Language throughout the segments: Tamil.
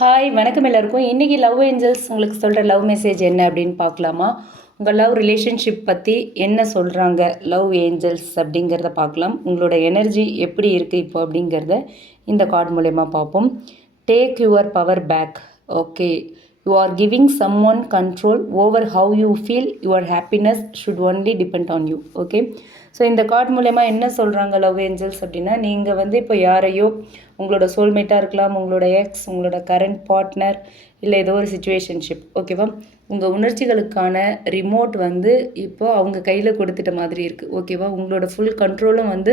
ஹாய் வணக்கம் எல்லாருக்கும். இன்றைக்கி லவ் ஏஞ்சல்ஸ் உங்களுக்கு சொல்கிற லவ் மெசேஜ் என்ன அப்படின்னு பார்க்கலாமா? உங்கள் லவ் ரிலேஷன்ஷிப் பற்றி என்ன சொல்கிறாங்க லவ் ஏஞ்சல்ஸ் அப்படிங்கிறத பார்க்கலாம். உங்களோட எனர்ஜி எப்படி இருக்குது இப்போ அப்படிங்கிறத இந்த கார்டு மூலயமா பார்ப்போம். Take your power back. Okay, you are giving some one control over how you feel. Your happiness should only depend on you. Okay, so இந்த கார்டு மூலயமா என்ன சொல்கிறாங்க லவ் ஏஞ்சல்ஸ் அப்படின்னா, நீங்கள் இப்போ யாரையோ உங்களோட சோல்மேட்டாக இருக்கலாம், உங்களோட எக்ஸ், உங்களோட கரண்ட் பார்ட்னர், இல்லை ஏதோ ஒரு சிச்சுவேஷன்ஷிப். ஓகேவா, உங்கள் உணர்ச்சிகளுக்கான ரிமோட் இப்போ அவங்க கையில் கொடுத்துட்ட மாதிரி இருக்குது. ஓகேவா, உங்களோட ஃபுல் கண்ட்ரோலும்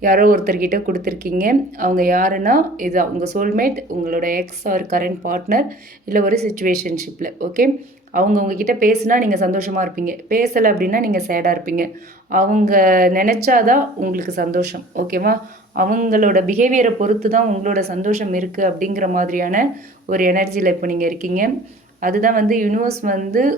யாரோ ஒருத்தர்கிட்ட கொடுத்துருக்கீங்க. அவங்க யாருன்னா இது உங்கள் சோல்மேட், உங்களோட எக்ஸ் ஆர் கரண்ட் பார்ட்னர், இல்லை ஒரு சிச்சுவேஷன்ஷிப்பில். ஓகே, அவங்க உங்ககிட்ட பேசுனா நீங்கள் சந்தோஷமாக இருப்பீங்க, பேசலை அப்படின்னா நீங்கள் சேடாக இருப்பீங்க. அவங்க நினச்சாதான் உங்களுக்கு சந்தோஷம். ஓகேவா, அவங்களோட பிஹேவியரை பொறுத்து தான் உங்களோட சந்தோஷம் இருக்குது அப்படிங்கிற மாதிரியான ஒரு எனர்ஜியில் இப்போ நீங்கள் இருக்கீங்க. அதுதான் யூனிவர்ஸ்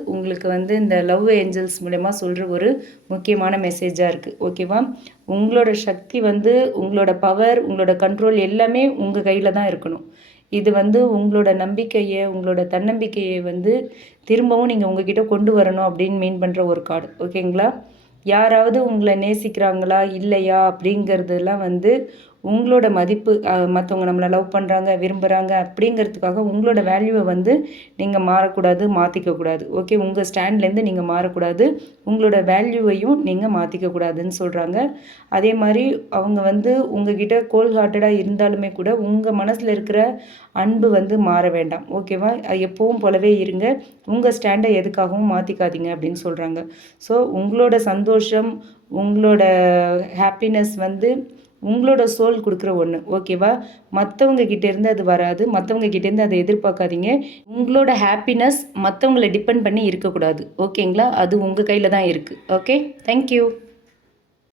உங்களுக்கு இந்த லவ் ஏஞ்சல்ஸ் மூலமா சொல்கிற ஒரு முக்கியமான மெசேஜாக இருக்குது. ஓகேவா, உங்களோட சக்தி உங்களோட பவர், உங்களோட கண்ட்ரோல் எல்லாமே உங்கள் கையில் தான் இருக்கணும். இது உங்களோட நம்பிக்கையை, உங்களோட தன்னம்பிக்கையை திரும்பவும் நீங்கள் உங்ககிட்ட கொண்டு வரணும் அப்படின்னு மீன் பண்ணுற ஒரு கார்டு. ஓகேங்களா, யாராவது உங்களை நேசிக்கிறாங்களா இல்லையா அப்படிங்கிறதுலாம் உங்களோட மதிப்பு, மற்றவங்க நம்மளை லவ் பண்ணுறாங்க, விரும்புகிறாங்க அப்படிங்கிறதுக்காக உங்களோட வேல்யூவை நீங்கள் மாறக்கூடாது, மாற்றிக்கக்கூடாது. ஓகே, உங்கள் ஸ்டாண்ட்லேருந்து நீங்கள் மாறக்கூடாது, உங்களோட வேல்யூவையும் நீங்கள் மாற்றிக்கக்கூடாதுன்னு சொல்கிறாங்க. அதே மாதிரி அவங்க உங்ககிட்ட கோல்ட் ஹார்ட்டடாக இருந்தாலுமே கூட உங்கள் மனசில் இருக்கிற அன்பு மாற வேண்டாம். ஓகேவா, எப்பவும் போலவே இருங்க, உங்கள் ஸ்டாண்டை எதுக்காகவும் மாற்றிக்காதீங்க அப்படின்னு சொல்கிறாங்க. ஸோ உங்களோட சந்தோஷம், உங்களோட ஹாப்பினஸ் உங்களோட சோல் கொடுக்குற ஒன்று. ஓகேவா, மற்றவங்க கிட்டேருந்து அது வராது, மற்றவங்க கிட்டேருந்து அதை எதிர்பார்க்காதீங்க. உங்களோட ஹாப்பினஸ் மற்றவங்களை டிபெண்ட் பண்ணி இருக்கக்கூடாது. ஓகேங்களா, அது உங்கள் கையில் தான் இருக்குது. Okay, thank you.